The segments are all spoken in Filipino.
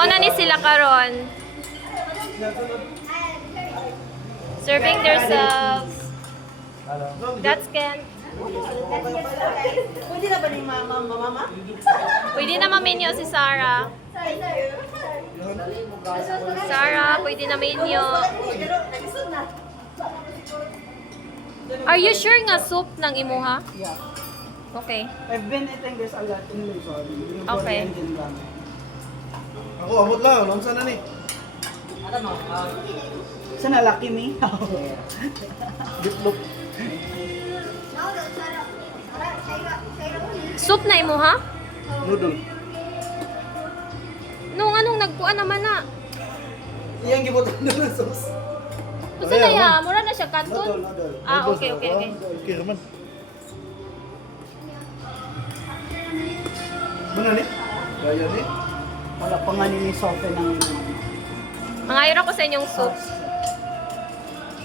Una ni sila karon. Serving themselves. That's Ken. Pwede na ba ni mama? Pwede na maminyo si Sarah. Sarah, pwede na minyo. Are you sure nga soup ng imuha? Yeah. Okay. I've been eating this a lot in Luzon. Yung Okay. Korean din lang. Ako, amot lang. Alam sana ni. Sana laki me. Diplop. Soup na imuha? Noodle. Nung anong nagkuan naman na? Iyang gibutan na ng sauce. Kasi na ya, mura na siya Noodle, kanton. noodle. Ah, okay. Okay naman. Mana ni? Gaya ni? Wala pa nga ni sote ng Mangayon ako sa inyong soup.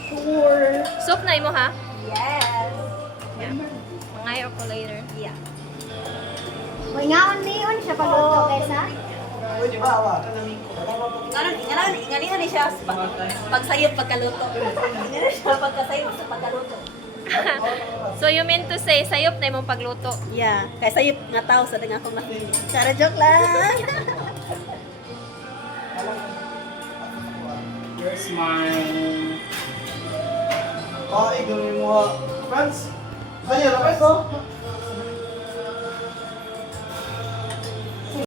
Sure. Soup na imuha? Yes. Yeah. Mangayon ako later. Yeah. May ngaon niyon siya pagluto kaysa? Pwede ba, awa? Ingalingan siya pagsayop pagkaluto. Ingalingan siya pagkasayop sa pagkaluto. So you mean to say, sayop na imong pagluto? Yeah, kay sayop nga tao sa dengan akong nakini. Cara joke lang. You're smart. Ah, ikaw ni mo. Friends? Kanya na, friends?